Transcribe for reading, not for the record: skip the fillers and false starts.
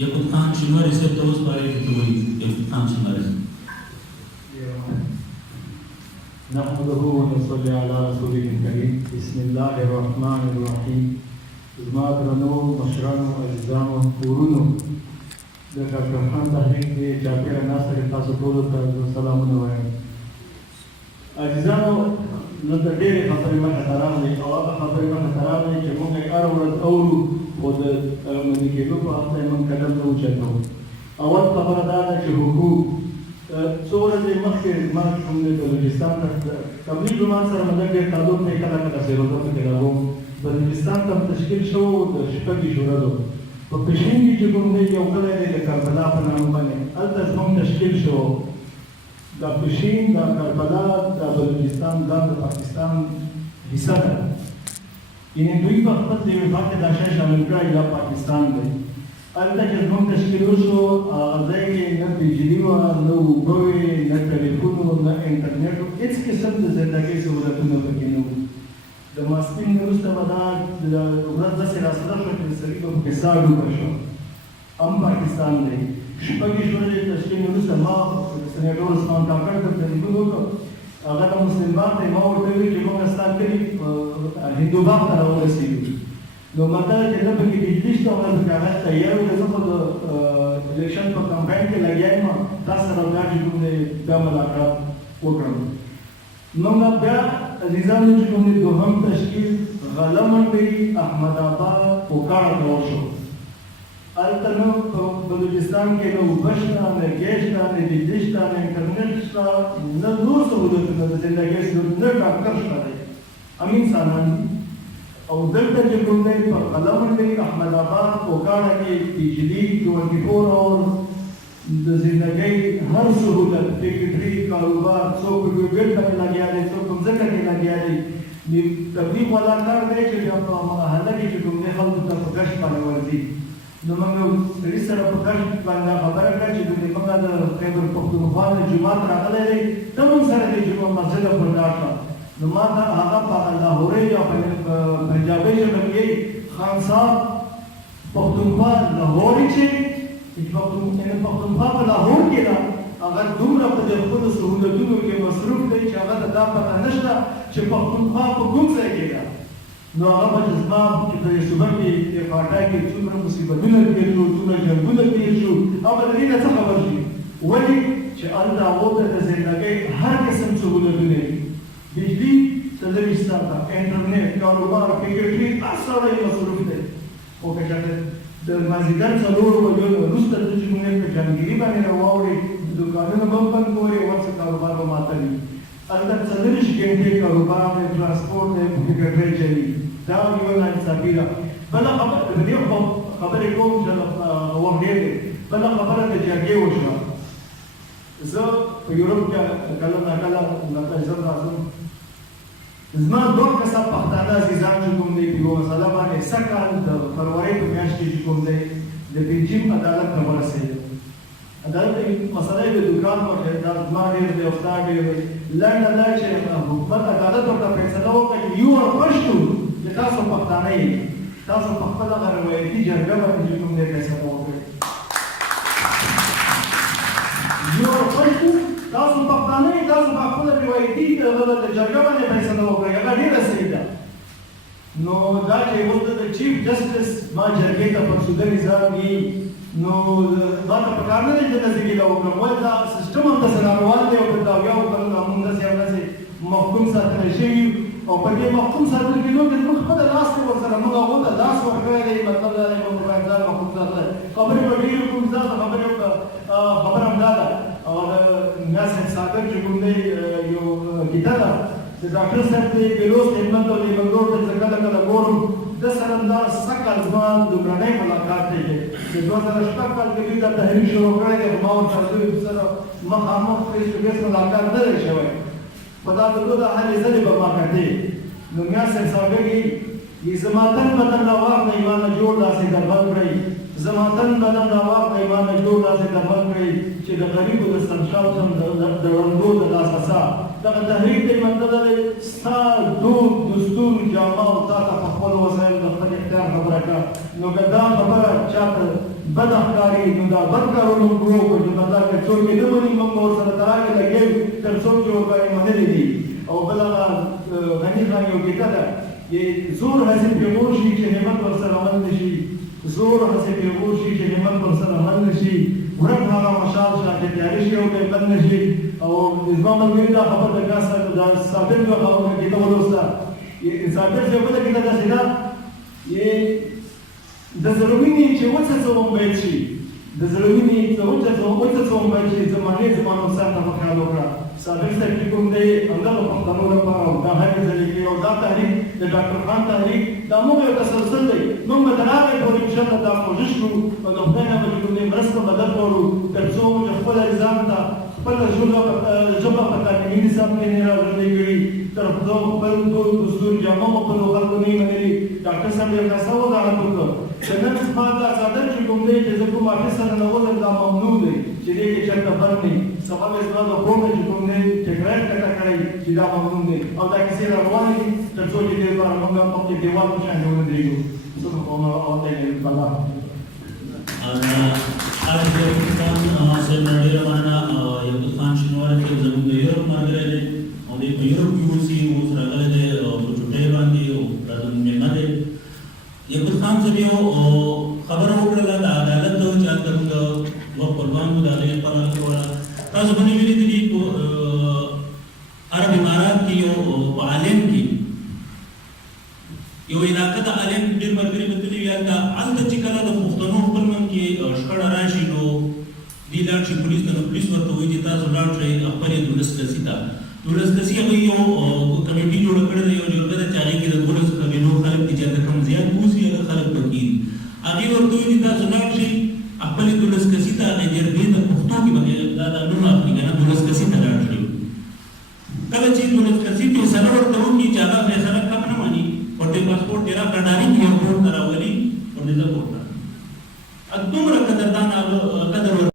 یاقوت خان شینواری صاحب ته وسپارئ چې ته وایي یاقوت خان شینواری صاحب. نحمده ونصلي على رسوله الكريم. بسم الله الرحمن الرحيم. زما درنو مشرانو عزیزانو ورونو د ډاکټر خان تحریک د چاپېره ناستو کې تاسو ټولو ته سلامونه وایم. عزیزانو دلته ډېرې خبرې مخې ته راغلې او هغه خبرې مخې ته راغلې چې موږ یې هره ورځ اورو خو د منې کېدو په هفته یې موږ قدم نه اوچتوو. اول خبره دا ده چې حقوق څو ورځې مخکې ما کوم د بلوچستان ته تبلیغ جومات سره مې لږ ډېر تعلق دی، کله کله سیروتو کې راغلم. بلوچستان ته تشکیل شو د شپږې شورا په پښین کې چې کوم دی یو کلی دی د کربلا په نامه باندې هلته زموږ تشکیل شو. دا پښین دا کربلا دا بلوچستان دا د پاکستان حصه ده، یعنې دوی په خپل د یوې خواته دا شی شامل کړی دا پاکستان دی. هلته چې زموږ تشکیل وشو هغه ځای کې نه بجلي وه، نه اوبه وې، نه ټلیفون و، نه انټرنېټ و، هېڅ قسم د زندګۍ سهولتونه پکې نه وو. د ماسپښین وروسته به دا ورځ داسې راسره شوه چې سړي به پکې ساه ډوبه شوه. هم پاکستان دی. شپږې شورا تشکیل وروسته ما سنیټور عثمان کاکړ ته تلیفون وکړ، هغه د مسلم باغ دی. ما ورته وویل چې موږ ستا کلي هندو باغ ته راورسېږو. نو مطلب چې زه پکې بجلي شته او زه پکې هغه تیار وم. زه خو د الیکشن په کمپاین کې لګیا یم، تاسو سره بیا چې کوم دی بیا ملاقات وکړم. موږ بیا عزیزانو چې کوم دی دوهم تشکیل غله منډۍ احمد آباد پوکاړه ته وشو. هلته نه په بلوچستان کې نه اوبه شته، نه ګیس شته، نه بجلي شته، نه انټرنېټ شته، نه نور سهولتونه د زندګۍ سهولتونه، نه ډاکټر شته دی. هم انسانان دي. او دلته چې کوم دی په غله منډۍ احمد آباد پوکاړه کې بجلي 24 اور د زندګۍ هر سهولت فیکټري کاروبار، څوک په ګوګل باندې لګیا دی، څوک په ځمکه کې لګیا دی. تبلیغ والا کار دی چې په محله کې چې کوم دی خلکو ته په ګشت باندې ورځي. نو موږ سړي سره په ګشت باندې خبره کړه چې موږ د خیبر پښتونخوا د جومات راغلی دی، ته موږ سره د جومات مسجد پر لاړ شه. نو ما ته هغه په لاهورۍ یا په پنجابۍ ژبه کې خان صاحب پښتونخوا لاهوري چې پښتونخوا په لاهور کې ده، هغه دومره په دې خپلو سهولتونو کې مصروف دی چې هغه ته دا پته نشته چې پښتونخوا په کوم ځای کې ده. نو هغه به زما چې په دې صوبه کې د پاټا کې څومره مصیبتونه تېر شو، څومره جنګونه تېر شو، هغه به د دې نه څه خبر شي. ولې چې هلته هغو ته د زندګۍ هر قسم سهولتونه دي، بجلي 40 ساعته، انټرنېټ، کاروبار، فکري، هر سړی مصروف دی. خو که چېرته د مازدیګر 4 بجو وروسته ته چې موږ په جانګیري باندې راواوړې، دوکانونه به بند کړې، ورڅه کاروبار به ماته وي. هلته 40 ګنټې کاروبار دی، ټرانسپورټ دی، فکري چلي. دا یوه ناانصافي ده. بله خبره د دې خبرې کوم چې وخت ډېر دی. بله خبره د جرګې وشوه. زه په یورپ کې کله ناکله زه راځم. زما 2 کسه پښتانه عزیزان چې کوم دی په یوه مسله باندې سږ کال د فروری په میاشت کې چې کوم دی د بلجیم عدالت ته ورسېدل. عدالت مسله یې د دوکان وکړې، دا زما ډېر دی او ستا ډېر دی. لنډه دا چې حکومت عدالت ورته فیصله وکړه چې یو ار پښتو چې تاسو پښتانه یې، تاسو په خپله هغه روایتي جرګه باندې چې کوم دی فیصله وکړئ. یو ار پښتو تاسو پښتانه یې، تاسو په خپله روایتي جرګه باندې فیصله وکړئ. هغه ډېره صحیح ده. نو دا چې اوس د چیف جسټس ما جرګې ته فرسوده نظام یي، نو ما ته پکار نه دی چې داسې ګیله وکړم. ولې دا سیسټم همداسې ناروال دی او په داویاو کلونه موږ داسې او داسې محکوم ساتلی شوي یو او په دې محکوم ساتل کېدو کې زموږ خپله لاس دی ورسره، موږ هغو ته لاس ورکړی دی. مطلب دا دی موږ باید ځان محکوم ساتلی. خبرې به ډېرې کوم، ځان خبرې خبره همدا ده. او د میا صاحب صادق چې کوم دی یو کیسه ده د ډاکټر صاحب د بېلوس خدمت او د بنګلور ته زه کله کله ګورم، ده سره همدا سږ کال زما لومړنی ملاقات دی چې 2006 کال کې دوی دا تحریک شروع کړی دی. خو ما ورسره دوی سره مخامخ فیس ټو فیس ملاقات نه دی شوی. په دا درلو د هرې ځلې به ما کتې. نو میا صاحب صادق یې زما تن بدن راواخلئ، ما نه جوړ داسې دربل کړئ. زما تن بدن راواخلئ، ما نه جوړ داسې دربل کړئ چې د غریبو د سرشال د ړندو د لاسه ساه دغه تحریک ته مطلب دی ستا دود دستور جامه او تا ته په خپلو وسایلو د خپل اختیار خبره کړه نو که دا خبره چاته بده ښکاري نو دا بد کارونه وکړو که چې مطلب که څوک یې نه مني موږ به ورسره تراکې لګوو تر څو چې ورباندې منلي دي او بل هغه غني خان یو کیسه ده زور هسې پېغور شي چې همت ورسره عمل نه شي زور هسې پېغور شي چې همت ورسره عمل نه شي ورک هغه مشال شه چې تیارې شي او بیا بند نه شي او زما ملګري دا خبر د ګاز صاحب دا صابر یو خبره کیسه ولوسته صابر صاحب بله کیسه داسې ده د زړه وینې چې وڅڅوم باید شي د زړه وینې چې وڅڅوم باید شي زمانې زمانو سره ته خیال وکړه صابر صاحب چې کوم دی همدغه پښتنو لپاره او دا هر ځای کې او دا تحریک د ډاکټر خان تحریک دا موږ یو تسلسل دی موږ به تر هغې پورې انشاءالله دا کوشش کوو او د خدای نه به چې کوم دی مرسته مدد غواړو تر څو موږ خپله نظام ته خپله ژبه په تعلیمي نصاب کې نه راژوندۍ کړي تر څو خپل دود دستور جامه مو خپلو خلکو نه یې منلي ډاکټر صاحب یو ښایسته وضاحت وکړ چې نن زما دا څادر چې کوم دی چې زه کوم آفس سره ننوځم دا ممنوع دی چې دې کې چېرته بند دی سبا مې زما د خوب چې کوم دی چې ګرانټ کټه کړی چې دا ممنوع دی او دا کیسې را روانې دي تر څو چې دې لپاره موږ مخکې دیوال په شان ودرېږو صدق الله الله आज یعقوب خان صاحب نه ډېره مننه یعقوب خان شینواری صاحب زموږ د یورپ ملګری دی او دی په یورپ کې اوسي اوس راغلی دی په چوټۍ باندې او دا زموږ مېلمه دی یعقوب خان صاحب یو خبره وکړله د عدالت چې هلته موږ دوه خپلوان وو د هغې لپاره وکړه تاسو به نه وي لیدلي په عرب امارات کې یو په عالم کې یو علاقه د عالم ډېر ملګري به تللي وي هلته چې کله د پښتنو خپل منځ کې شخړه راشي نو دې لاړ شي پولیس ته نو پولیس ورته وایي چې تاسو لاړ شئ خپلې دولس کسي ته دولس کسي هغوی یو کمیټي جوړه کړې ده یو جرګه ده چې هغې کې د 12 قبیلو خلک دي چې هلته کوم زیات اوسي هغه خلک پکې دي هغې ورته وایي چې تاسو لاړ شئ خپلې 12 کسي ته هغې جرګې د پښتو کې به دا نوم اخلي که نه 12 کسي ته لاړ شئ کله چې 12 کسي فیصله ورته وکړي چې هغه فیصله کم نه مني ورته پاسپورټ یې راکړه ډارېږي ایرپورټ ته راولي ورته زه پورته دومره قدردان قدر